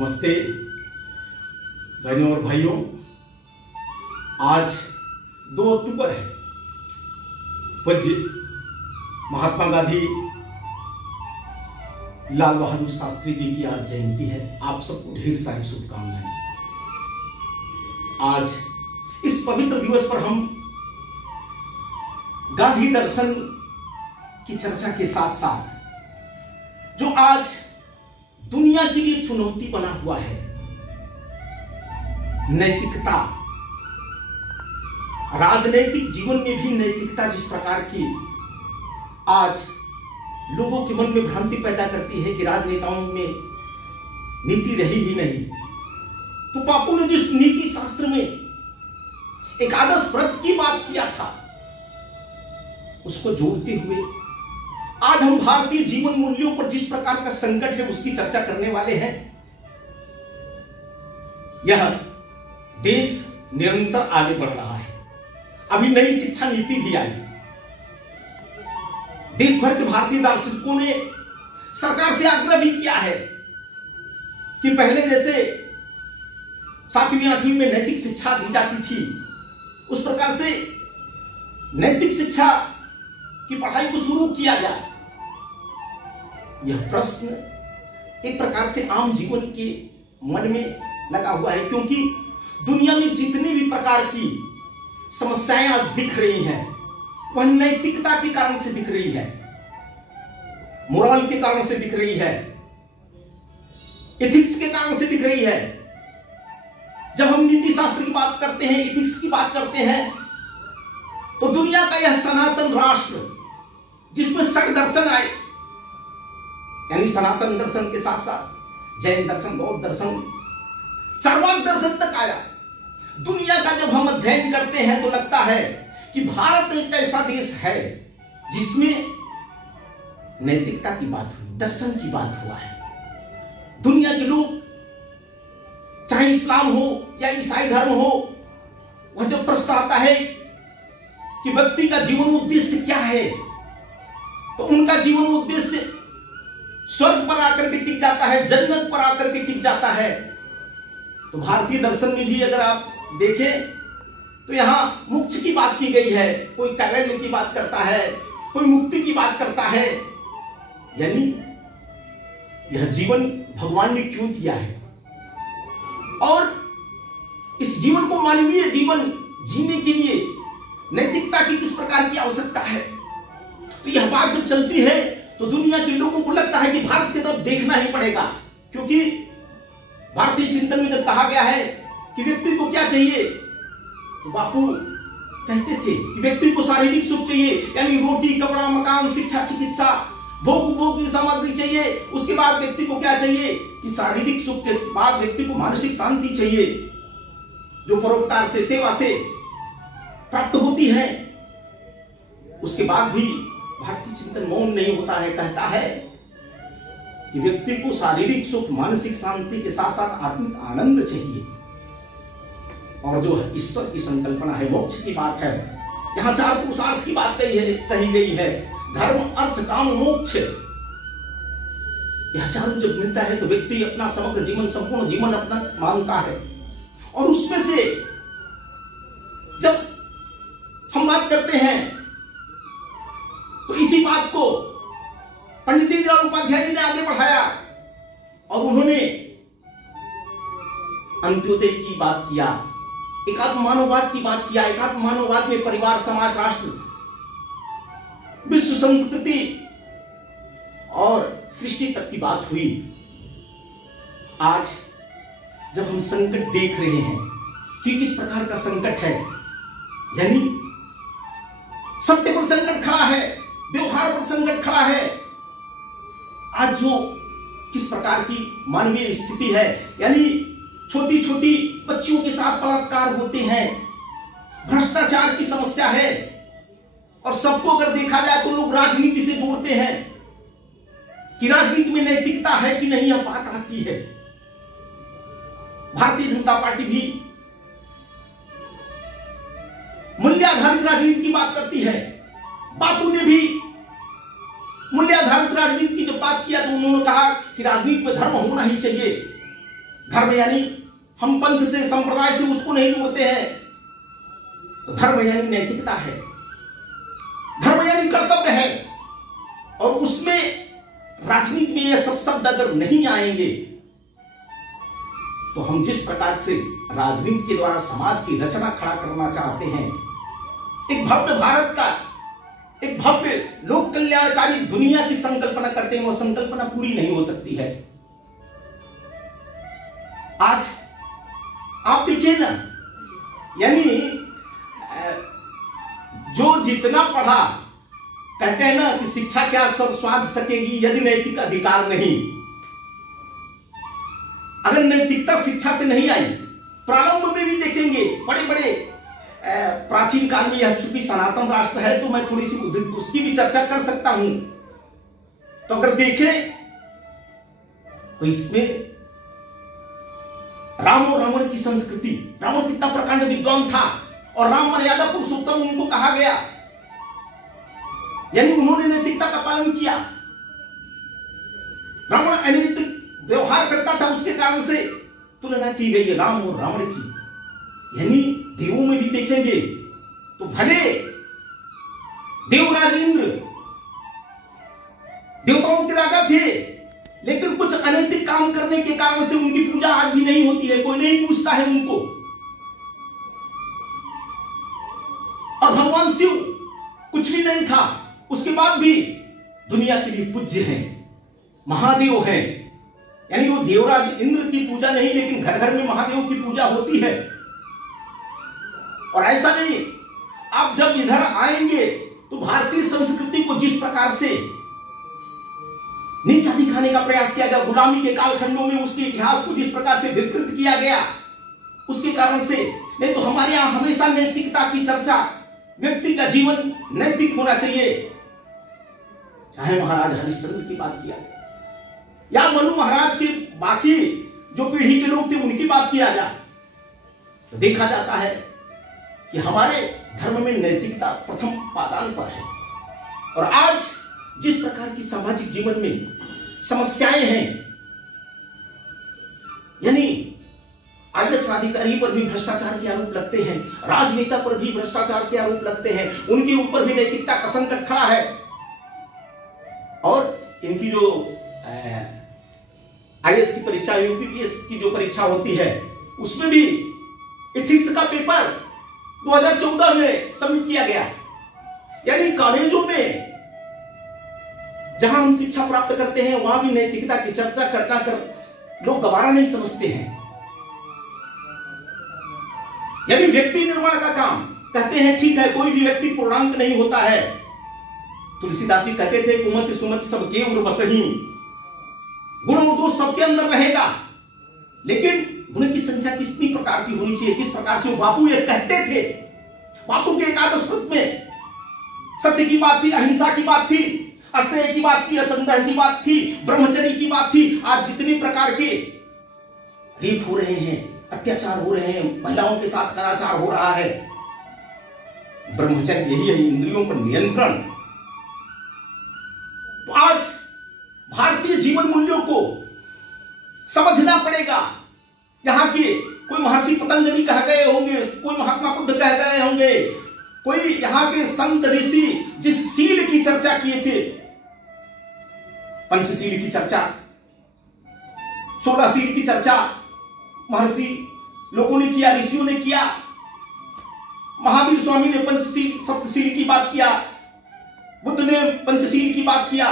नमस्ते बहनों और भाइयों। आज 2 अक्टूबर है। पूज्य महात्मा गांधी लाल बहादुर शास्त्री जी की आज जयंती है। आप सबको ढेर सारी शुभकामनाएं। आज इस पवित्र दिवस पर हम गांधी दर्शन की चर्चा के साथ साथ जो आज दुनिया के लिए चुनौती बना हुआ है, नैतिकता, राजनैतिक जीवन में भी नैतिकता जिस प्रकार की आज लोगों के मन में भ्रांति पैदा करती है कि राजनेताओं में नीति रही ही नहीं, तो बापू ने जिस नीति शास्त्र में एकादश व्रत की बात किया था, उसको जोड़ते हुए आज हम भारतीय जीवन मूल्यों पर जिस प्रकार का संकट है उसकी चर्चा करने वाले हैं। यह देश निरंतर आगे बढ़ रहा है। अभी नई शिक्षा नीति भी आई। देश भर के भारतीय दार्शनिकों ने सरकार से आग्रह भी किया है कि पहले जैसे 7वीं 8वीं में नैतिक शिक्षा दी जाती थी, उस प्रकार से नैतिक शिक्षा की पढ़ाई को शुरू किया जाए। यह प्रश्न एक प्रकार से आम जीवन के मन में लगा हुआ है, क्योंकि दुनिया में जितनी भी प्रकार की समस्याएं आज दिख रही हैं, वह नैतिकता के कारण से दिख रही है, मोरल के कारण से दिख रही है, एथिक्स के कारण से दिख रही है। जब हम नीति शास्त्र की बात करते हैं, एथिक्स की बात करते हैं, तो दुनिया का यह सनातन राष्ट्र जिसमें षड दर्शन आए, यानी सनातन दर्शन के साथ साथ जैन दर्शन, बौद्ध दर्शन, चार्वाक दर्शन तक आया। दुनिया का जब हम अध्ययन करते हैं तो लगता है कि भारत एक ऐसा देश है जिसमें नैतिकता की बात हुई, दर्शन की बात हुआ है। दुनिया के लोग, चाहे इस्लाम हो या ईसाई धर्म हो, वह जब प्रश्न आता है कि व्यक्ति का जीवन उद्देश्य क्या है, तो उनका जीवन उद्देश्य स्वर्ग पर आकर के टिक जाता है, जन्नत पर आकर के टिक जाता है। तो भारतीय दर्शन में भी अगर आप देखें तो यहां मोक्ष की बात की गई है, कोई कैवल्य की बात करता है, कोई मुक्ति की बात करता है। यानी यह जीवन भगवान ने क्यों दिया है और इस जीवन को मानवीय जीवन जीने के लिए नैतिकता की किस प्रकार की आवश्यकता है। तो यह बात जब चलती है तो दुनिया के लोगों को लगता है कि भारत की तरफ देखना ही पड़ेगा, क्योंकि भारतीय चिंतन में जब कहा गया है कि व्यक्ति को क्या चाहिए, तो बापू कहते थे कि व्यक्ति को शारीरिक सुख चाहिए, यानी रोटी, कपड़ा, मकान, शिक्षा, चिकित्सा, भोग उपभोग की सामग्री चाहिए। उसके बाद व्यक्ति को क्या चाहिए कि शारीरिक सुख के बाद व्यक्ति को मानसिक शांति चाहिए, जो परोपकार से, सेवा से प्राप्त होती है। उसके बाद भी भारतीय चिंतन मौन नहीं होता है, कहता है कि व्यक्ति को शारीरिक सुख, मानसिक शांति के साथ साथ आत्मिक आनंद चाहिए। और जो ईश्वर की संकल्पना है, मोक्ष की बात है, यहां 4 पुरुषार्थ की बात कही गई है, धर्म, अर्थ, काम, मोक्ष। यह चारों जब मिलता है तो व्यक्ति अपना समग्र जीवन, संपूर्ण जीवन अपना मानता है। और उसमें से जब हम बात करते हैं तो इसी बात को पंडित दीनदयाल उपाध्याय जी ने आगे बढ़ाया और उन्होंने अंत्योदय की बात किया, एकात्म मानववाद की बात किया। एकात्म मानववाद में परिवार, समाज, राष्ट्र, विश्व संस्कृति और सृष्टि तक की बात हुई। आज जब हम संकट देख रहे हैं कि किस प्रकार का संकट है, यानी सत्य पर संकट खड़ा है, व्यवहार पर संकट खड़ा है। आज जो किस प्रकार की मानवीय स्थिति है, यानी छोटी छोटी बच्चियों के साथ बलात्कार होते हैं, भ्रष्टाचार की समस्या है। और सबको अगर देखा जाए तो लोग राजनीति से जोड़ते हैं कि राजनीति में नैतिकता है कि नहीं, यह बात आती है। भारतीय जनता पार्टी भी मूल्याधारित राजनीति की बात करती है। बापू ने भी मूल्याधारित राजनीति की जब बात किया तो उन्होंने कहा कि राजनीति में धर्म होना ही चाहिए। धर्म यानी हम पंथ से, संप्रदाय से उसको नहीं जोड़ते हैं। तो धर्म यानी नैतिकता है, धर्म यानी कर्तव्य है। और उसमें राजनीति में ये सब शब्द अगर नहीं आएंगे तो हम जिस प्रकार से राजनीति के द्वारा समाज की रचना खड़ा करना चाहते हैं, एक भव्य भारत का, एक भव्य लोक कल्याणकारी दुनिया की संकल्पना करते हैं, वो संकल्पना पूरी नहीं हो सकती है। आज आप देखिए ना, यानी जो जितना पढ़ा, कहते हैं ना कि शिक्षा क्या स्वाद सकेगी यदि नैतिक अधिकार नहीं। अगर नैतिकता शिक्षा से नहीं आई, प्रारंभ में भी देखेंगे बड़े बड़े प्राचीन काल में, यह चूंकि सनातन राष्ट्र है तो मैं थोड़ी सी उसकी भी चर्चा कर सकता हूं। तो अगर देखें तो इसमें राम और रावण की संस्कृति, रावण कितना प्रकांड विद्वान था और राम मर्यादा पुरुषोत्तम उनको कहा गया, यानी उन्होंने नैतिकता का पालन किया। रावण अनैतिक व्यवहार करता था, उसके कारण से तुलना की गई राम और रावण की। यानी देवों में भी देखेंगे तो भले देवराज इंद्र देवताओं के राजा थे, लेकिन कुछ अनैतिक काम करने के कारण से उनकी पूजा आज भी नहीं होती है, कोई नहीं पूछता है उनको। और भगवान शिव कुछ भी नहीं था, उसके बाद भी दुनिया के लिए पूज्य हैं, महादेव हैं। यानी वो देवराज इंद्र की पूजा नहीं, लेकिन घर घर में महादेव की पूजा होती है। और ऐसा नहीं, आप जब इधर आएंगे तो भारतीय संस्कृति को जिस प्रकार से नीचा दिखाने का प्रयास किया गया, गुलामी के कालखंडों में उसके इतिहास को जिस प्रकार से विकृत किया गया, उसके कारण से, नहीं तो हमारे यहां हमेशा नैतिकता की चर्चा, व्यक्ति का जीवन नैतिक होना चाहिए। चाहे महाराज हरिश्चंद्र की बात किया या मनु महाराज के बाकी जो पीढ़ी के लोग थे उनकी बात किया जाए, तो देखा जाता है कि हमारे धर्म में नैतिकता प्रथम पादान पर है। और आज जिस प्रकार की सामाजिक जीवन में समस्याएं हैं, यानी आईएएस अधिकारी पर भी भ्रष्टाचार के आरोप लगते हैं, राजनेता पर भी भ्रष्टाचार के आरोप लगते हैं, उनके ऊपर भी नैतिकता का संकट खड़ा है। और इनकी जो आईएएस की परीक्षा, यूपीपीएस की जो परीक्षा होती है, उसमें भी एथिक्स का पेपर 2014 में सबमिट किया गया। यानी कॉलेजों में जहां हम शिक्षा प्राप्त करते हैं, वहां भी नैतिकता की चर्चा करना कर लोग गवारा नहीं समझते हैं। यदि व्यक्ति निर्माण का काम कहते हैं, ठीक है, कोई भी व्यक्ति पूर्णांक नहीं होता है। तुलसीदास जी कहते थे, कुमति सुमति सब केवल बसही, गुण और दोष सबके अंदर रहेगा, लेकिन गुण की संख्या कितनी प्रकार की होनी चाहिए, किस प्रकार से। बापू ये कहते थे, बापू के एकादश तत्व में सत्य की बात थी, अहिंसा की बात थी, अस्तेय की बात थी, असंदेह की बात थी, ब्रह्मचर्य की बात थी। आज जितने प्रकार के रेप हो रहे हैं, अत्याचार हो रहे हैं, महिलाओं के साथ कदाचार हो रहा है, ब्रह्मचर्य यही है, इंद्रियों पर नियंत्रण। तो आज भारतीय जीवन मूल्यों को समझना पड़ेगा। यहां के कोई महर्षि पतंजलि कह गए होंगे, कोई महात्मा बुद्ध कह गए होंगे, कोई यहां के संत ऋषि जिस सील की चर्चा किए थे, पंचशील की चर्चा, 16 शील की चर्चा महर्षि लोगों ने किया, ऋषियों ने किया। महावीर स्वामी ने पंचशील सप्तशील की बात किया, बुद्ध ने पंचशील की बात किया।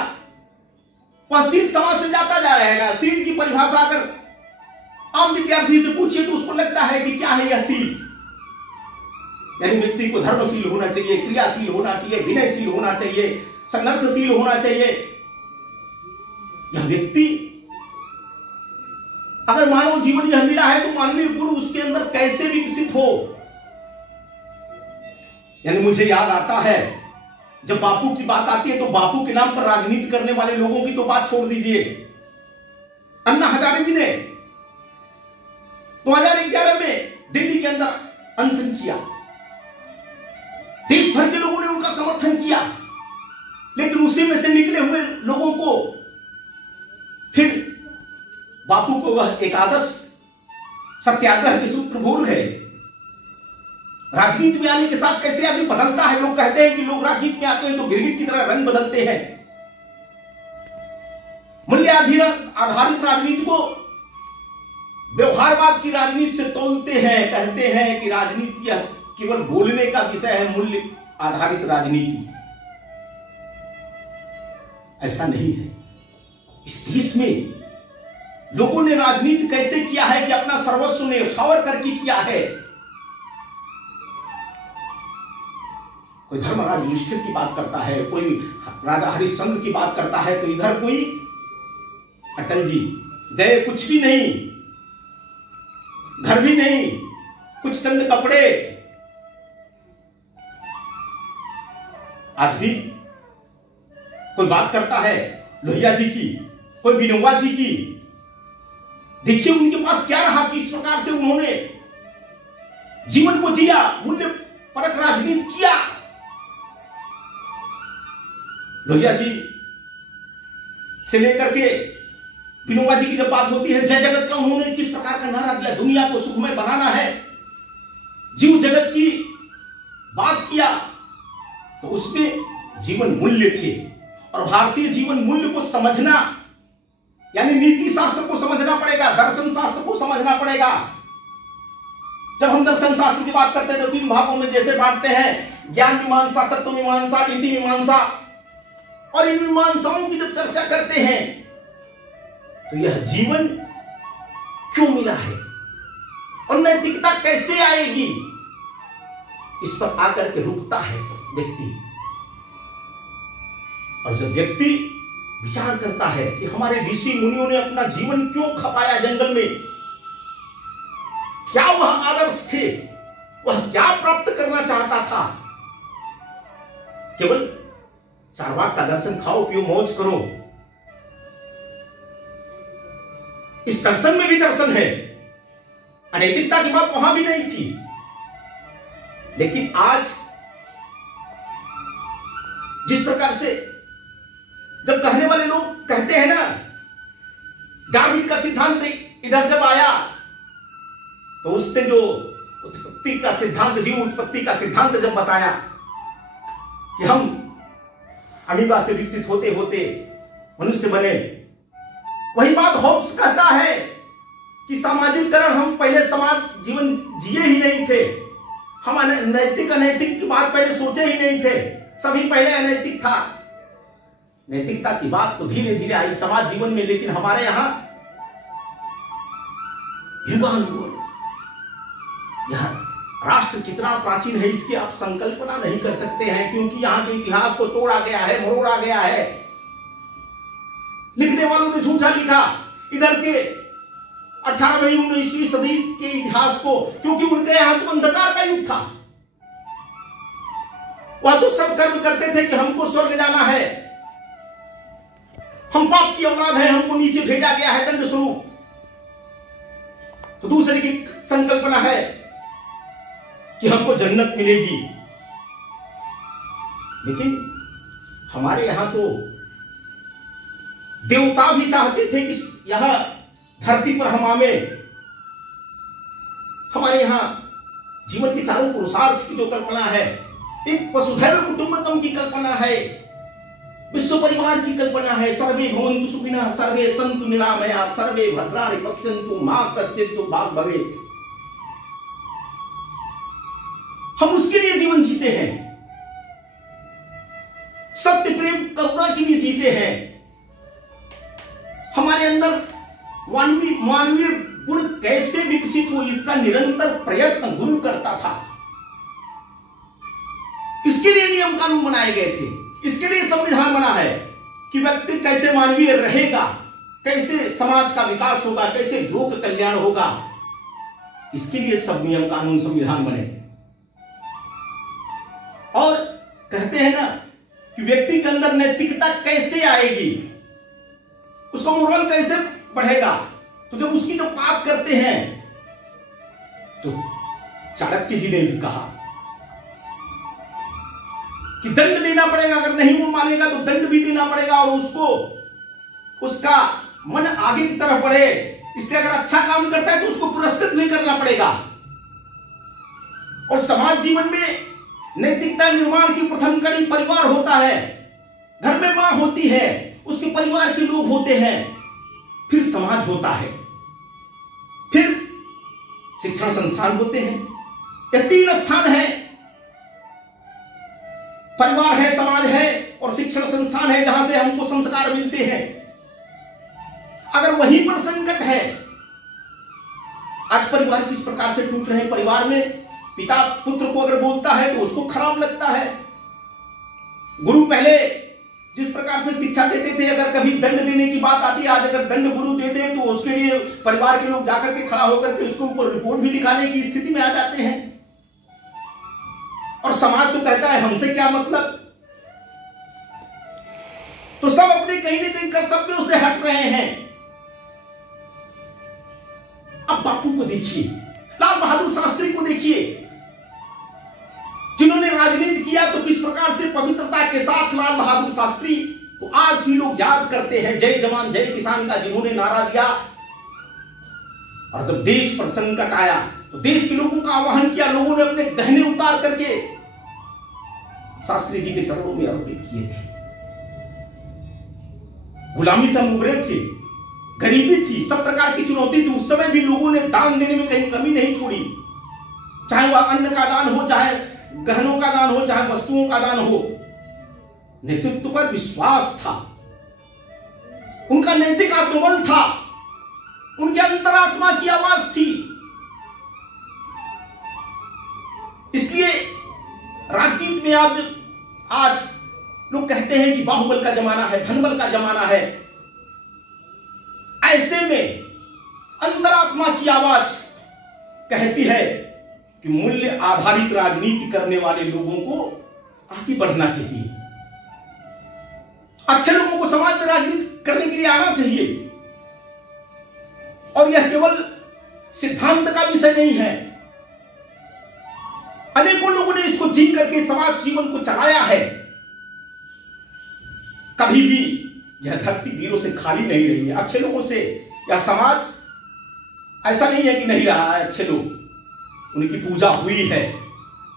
वह शील समाज से जाता जा रहेगा। शील की परिभाषा अगर आम विद्यार्थी से पूछिए तो उसको लगता है कि क्या है यह शील। यानी व्यक्ति को धर्मशील होना चाहिए, क्रियाशील होना चाहिए, विनयशील होना चाहिए, संघर्षशील होना चाहिए। यह व्यक्ति अगर मानव जीवन यह मिला है तो मानवीय गुण उसके अंदर कैसे विकसित हो। यानी मुझे याद आता है जब बापू की बात आती है तो बापू के नाम पर राजनीति करने वाले लोगों की तो बात छोड़ दीजिए। अन्ना हजारे जी ने 2011 में दिल्ली के अंदर अनशन किया, देश भर के लोगों ने उनका समर्थन किया, लेकिन उसी में से निकले हुए लोगों को फिर बापू को वह एकादश सत्याग्रह के सूत्र भूल गए। राजनीति में आने के साथ कैसे आदमी बदलता है। लोग कहते हैं कि लोग राजनीति में आते हैं तो गिरगिट की तरह रंग बदलते हैं। मूल्य आधारित राजनीति को व्यवहारवाद की राजनीति से तोलते हैं, कहते हैं कि राजनीति केवल बोलने का विषय है, मूल्य आधारित राजनीति। ऐसा नहीं है। इस देश में लोगों ने राजनीति कैसे किया है कि अपना सर्वस्व न्यौछावर करके किया है। कोई धर्मराज युधिष्ठिर की बात करता है, कोई राजा हरिश्चंद्र की बात करता है, तो इधर कोई अटल जी गए, कुछ भी नहीं, घर भी नहीं, कुछ चंद कपड़े। आज भी कोई बात करता है लोहिया जी की, कोई विनोबा जी की। देखिए उनके पास क्या रहा, किस प्रकार से उन्होंने जीवन को जिया, मूल्य परक राजनीति किया। लोहिया जी से लेकर के विनोबा जी की जब बात होती है, जय जगत का उन्होंने किस प्रकार का नारा दिया, दुनिया को सुखमय बनाना है, जीव जगत की बात किया, तो उसमें जीवन मूल्य थे। और भारतीय जीवन मूल्य को समझना यानी नीति शास्त्र को समझना पड़ेगा, दर्शन शास्त्र को समझना पड़ेगा। जब हम दर्शन शास्त्र की बात करते हैं तो 3 भागों में जैसे बांटते हैं, ज्ञान मीमांसा, तत्व मीमांसा, नीति मीमांसा। और इन मीमांसाओं की जब चर्चा करते हैं तो यह जीवन क्यों मिला है और नैतिकता कैसे आएगी, इस पर आकर के रुकता है व्यक्ति। और जब व्यक्ति विचार करता है कि हमारे ऋषि मुनियों ने अपना जीवन क्यों खपाया जंगल में, क्या वह आदर्श थे, वह क्या प्राप्त करना चाहता था। केवल चारवाक का दर्शन, खाओ पियो मौज करो, इस दर्शन में भी दर्शन है, अनैतिकता की बात वहां भी नहीं थी। लेकिन आज जिस प्रकार से जब कहने वाले लोग कहते हैं ना, डार्विन का सिद्धांत इधर जब आया तो उसने जो उत्पत्ति का सिद्धांत, जीव उत्पत्ति का सिद्धांत जब बताया कि हम अमीबा से विकसित होते होते मनुष्य बने, वही बात होब्स कहता है कि सामाजिकरण, हम पहले समाज जीवन जिए ही नहीं थे, हम नैतिक अनैतिक की बात पहले सोचे ही नहीं थे, सभी पहले अनैतिक था। नैतिकता की बात तो धीरे धीरे आई समाज जीवन में, लेकिन हमारे यहां युगानुयुग यह राष्ट्र कितना प्राचीन है इसकी आप संकल्पना नहीं कर सकते हैं, क्योंकि यहां के इतिहास को तोड़ा गया है, मरोड़ा गया है। लिखने वालों ने झूठा लिखा इधर के 18वीं 19वीं सदी के इतिहास को, क्योंकि उनके यहां तो अंधकार का युग था। वह तो सब कर्म करते थे कि हमको स्वर्ग जाना है, हम पाप की औलाद हैं, हमको नीचे भेजा गया है दंड स्वरूप। तो दूसरे की संकल्पना है कि हमको जन्नत मिलेगी। लेकिन हमारे यहां तो देवता भी चाहते थे कि यह धरती पर हम आवे। हमारे यहां जीवन के चारों पुरुषार्थ की जो कल्पना है, एक वसुधैव कुटुंबकम की कल्पना है, विश्व परिवार की कल्पना है, सर्वे भवन्तु सुखिनः, सर्वे सन्तु निरामयाः, सर्वे भद्राणि पश्यन्तु मा कश्चित् दुर्भाग् भवेत्। हम उसके लिए जीवन जीते हैं, सत्य प्रेम करुणा के लिए जीते हैं। हमारे अंदर मानवीय गुण कैसे विकसित हो, इसका निरंतर प्रयत्न गुरु करता था। इसके लिए नियम कानून बनाए गए थे, इसके लिए संविधान बना है कि व्यक्ति कैसे मानवीय रहेगा, कैसे समाज का विकास होगा, कैसे लोक कल्याण होगा। इसके लिए सब नियम कानून संविधान बने। और कहते हैं ना कि व्यक्ति के अंदर नैतिकता कैसे आएगी, उसका मोरल कैसे बढ़ेगा। तो जब उसकी जब बात करते हैं तो चाणक्य जी ने भी कहा कि दंड देना पड़ेगा, अगर नहीं वो मानेगा तो दंड भी देना पड़ेगा, और उसको उसका मन आगे की तरफ बढ़े। इसलिए अगर अच्छा काम करता है तो उसको पुरस्कृत भी करना पड़ेगा। और समाज जीवन में नैतिकता निर्माण की प्रथम कड़ी परिवार होता है। घर में मां होती है, उसके परिवार के लोग होते हैं, फिर समाज होता है, फिर शिक्षण संस्थान होते हैं। यह 3 स्थान है, परिवार है, समाज है और शिक्षण संस्थान है, जहां से हमको संस्कार मिलते हैं। अगर वहीं पर संकट है, आज परिवार किस प्रकार से टूट रहे हैं। परिवार में पिता पुत्र को अगर बोलता है तो उसको खराब लगता है। गुरु पहले जिस प्रकार से शिक्षा देते थे, अगर कभी दंड देने की बात आती है, आज अगर दंड गुरु दे दे तो उसके लिए परिवार के लोग जाकर के खड़ा होकर के उसके ऊपर रिपोर्ट भी लिखाने की स्थिति में आ जाते हैं। और समाज तो कहता है हमसे क्या मतलब। तो सब अपने कहीं ना कहीं कर्तव्यों से हट रहे हैं। अब बापू को देखिए, लाल बहादुर शास्त्री को देखिए, जिन्होंने राजनीति किया तो किस प्रकार से पवित्रता के साथ लाल बहादुर शास्त्री को आज भी लोग याद करते हैं। जय जवान जय किसान का जिन्होंने नारा दिया, और जब देश पर संकट आया तो देश के लोगों का आह्वान किया, लोगों ने अपने गहने उतार करके शास्त्री जी के चरणों में अर्पित किए थे। गुलामी से हम उभरे थे, गरीबी थी, सब प्रकार की चुनौती थी, उस समय भी लोगों ने दान देने में कहीं कमी नहीं छोड़ी। चाहे वह अन्न का दान हो, चाहे गहनों का दान हो, चाहे वस्तुओं का दान हो। नेतृत्व पर विश्वास था, उनका नैतिक आत्मबल था, उनके अंतरात्मा की आवाज थी। इसलिए राजनीति में आज लोग कहते हैं कि बाहुबल का जमाना है, धनबल का जमाना है। ऐसे में अंतरात्मा की आवाज कहती है कि मूल्य आधारित राजनीति करने वाले लोगों को आगे बढ़ना चाहिए, अच्छे लोगों को समाज में राजनीति करने के लिए आना चाहिए। और यह केवल सिद्धांत का विषय नहीं है, अनेकों लोगों ने इसको जी करके समाज जीवन को चलाया है। कभी भी यह धरती वीरों से खाली नहीं रही है, अच्छे लोगों से। यह समाज ऐसा नहीं है कि नहीं रहा है, अच्छे लोग, उनकी पूजा हुई है,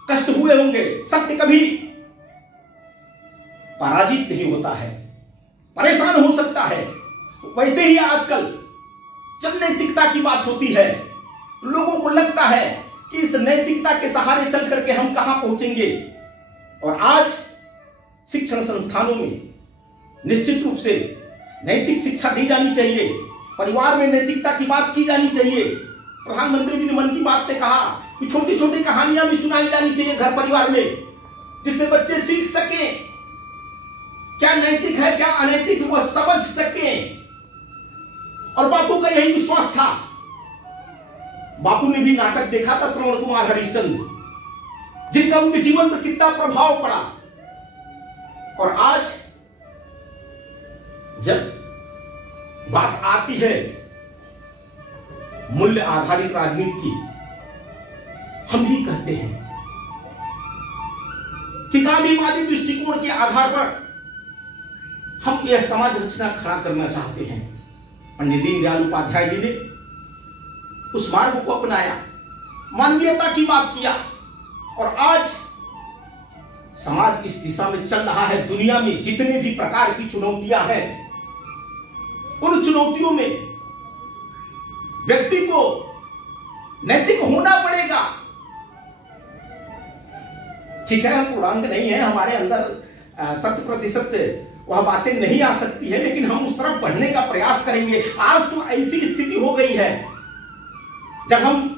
कष्ट हुए होंगे। सत्य कभी पराजित नहीं होता है, परेशान हो सकता है। वैसे ही आजकल जब नैतिकता की बात होती है, लोगों को लगता है कि इस नैतिकता के सहारे चल करके हम कहां पहुंचेंगे। और आज शिक्षण संस्थानों में निश्चित रूप से नैतिक शिक्षा दी जानी चाहिए, परिवार में नैतिकता की बात की जानी चाहिए। प्रधानमंत्री जी ने मन की बात में कहा कि छोटी छोटी कहानियां भी सुनाई जानी चाहिए घर परिवार में, जिससे बच्चे सीख सके क्या नैतिक है क्या अनैतिक है, वह समझ सके। और बापू का यही विश्वास था। बापू ने भी नाटक देखा था, श्रवण कुमार हरिश्चंद्र, जिनका उनके जीवन पर कितना प्रभाव पड़ा। और आज जब बात आती है मूल्य आधारित राजनीति की, हम भी कहते हैं कि गांधीवादी दृष्टिकोण के आधार पर हम यह समाज रचना खड़ा करना चाहते हैं। पंडित दीनदयाल उपाध्याय जी ने उस मार्ग को अपनाया, मानवीयता की बात किया, और आज समाज इस दिशा में चल रहा है। दुनिया में जितने भी प्रकार की चुनौतियां हैं, उन चुनौतियों में व्यक्ति को नैतिक होना पड़ेगा। ठीक है, हम पूर्णांक नहीं है, हमारे अंदर 100% वह बातें नहीं आ सकती है, लेकिन हम उस तरफ बढ़ने का प्रयास करेंगे। आज तो ऐसी स्थिति हो गई है, जब हम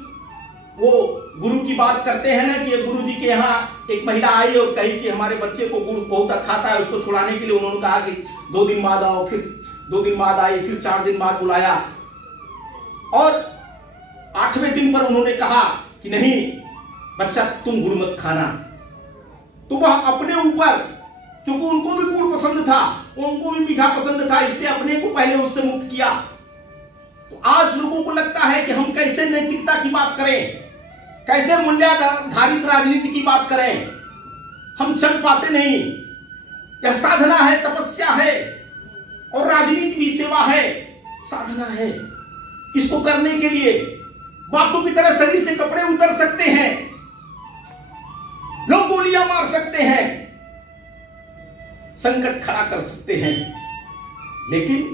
वो गुरु की बात करते हैं ना, कि गुरु जी के यहाँ एक महिला आई और कही कि हमारे बच्चे को गुरु बहुत खाता है, उसको छुड़ाने के लिए उन्होंने कहा कि 2 दिन बाद आओ। फिर 2 दिन बाद आई, फिर 4 दिन बाद बुलाया, और 8वें दिन पर उन्होंने कहा कि नहीं बच्चा तुम गुड़ मत खाना। तो वह अपने ऊपर, क्योंकि उनको भी गुड़ पसंद था, उनको भी मीठा पसंद था, इसलिए अपने को पहले उससे मुक्त किया। तो आज लोगों को लगता है कि हम कैसे नैतिकता की बात करें, कैसे मूल्याधारित राजनीति की बात करें। हम चल पाते नहीं। यह साधना है, तपस्या है, और राजनीति भी सेवा है, साधना है। इसको करने के लिए बापू की तरह शरीर से कपड़े उतर सकते हैं, लोग गोलियां मार सकते हैं, संकट खड़ा कर सकते हैं, लेकिन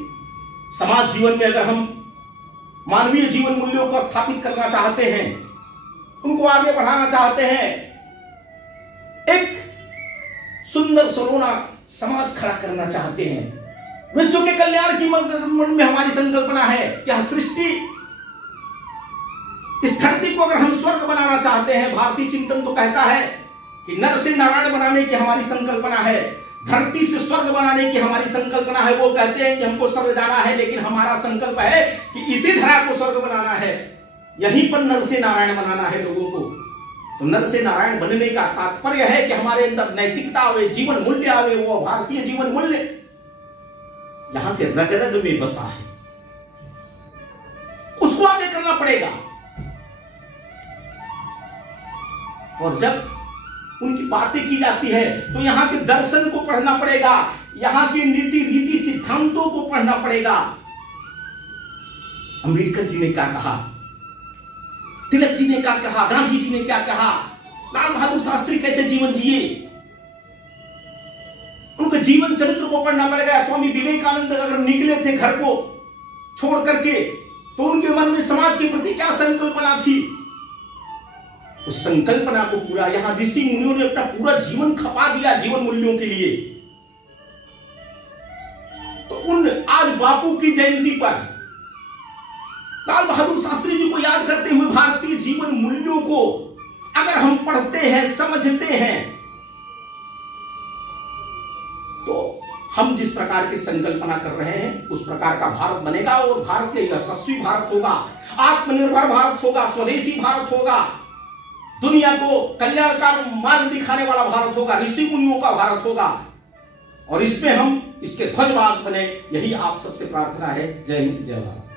समाज जीवन में अगर हम मानवीय जीवन मूल्यों को स्थापित करना चाहते हैं, उनको आगे बढ़ाना चाहते हैं, एक सुंदर सलोना समाज खड़ा करना चाहते हैं, विश्व के कल्याण की मन में हमारी संकल्पना है। यह सृष्टि, इस धरती को अगर हम स्वर्ग बनाना चाहते हैं, भारतीय चिंतन तो कहता है कि नर से नारायण बनाने की हमारी संकल्पना है, धरती से स्वर्ग बनाने की हमारी संकल्पना है। वो कहते हैं कि हमको स्वर्ग जाना है, लेकिन हमारा संकल्प है कि इसी धरा को स्वर्ग बनाना है, यहीं पर नर से नारायण बनाना है लोगों को। तो नर से नारायण बनने का तात्पर्य है कि हमारे अंदर नैतिकता आवे, जीवन मूल्य आवे। वो भारतीय जीवन मूल्य यहां के रग रग में बसा है, उसको आगे करना पड़ेगा। और जब उनकी बातें की जाती है तो यहां के दर्शन को पढ़ना पड़ेगा, यहां के नीति रीति सिद्धांतों को पढ़ना पड़ेगा। अंबेडकर जी ने क्या कहा, तिलक जी ने क्या कहा, गांधी जी ने क्या कहा, लाल बहादुर शास्त्री कैसे जीवन जिए, उनके जीवन चरित्र को पढ़ना पड़ेगा। स्वामी विवेकानंद अगर निकले थे घर को छोड़ करके, तो उनके मन में समाज के प्रति क्या संकल्पना थी, उस संकल्पना को पूरा यहां ऋषि मुनियों ने अपना पूरा जीवन खपा दिया जीवन मूल्यों के लिए। तो उन आज बापू की जयंती पर लाल बहादुर शास्त्री जी को याद करते हुए भारतीय जीवन मूल्यों को अगर हम पढ़ते हैं, समझते हैं, तो हम जिस प्रकार की संकल्पना कर रहे हैं उस प्रकार का भारत बनेगा। और भारत यशस्वी भारत होगा, आत्मनिर्भर भारत होगा, स्वदेशी भारत होगा, दुनिया को कल्याण का मार्ग दिखाने वाला भारत होगा, ऋषि मुनियों का भारत होगा। और इसमें हम इसके ध्वजवाहक बने, यही आप सबसे प्रार्थना है। जय हिंद, जय भारत।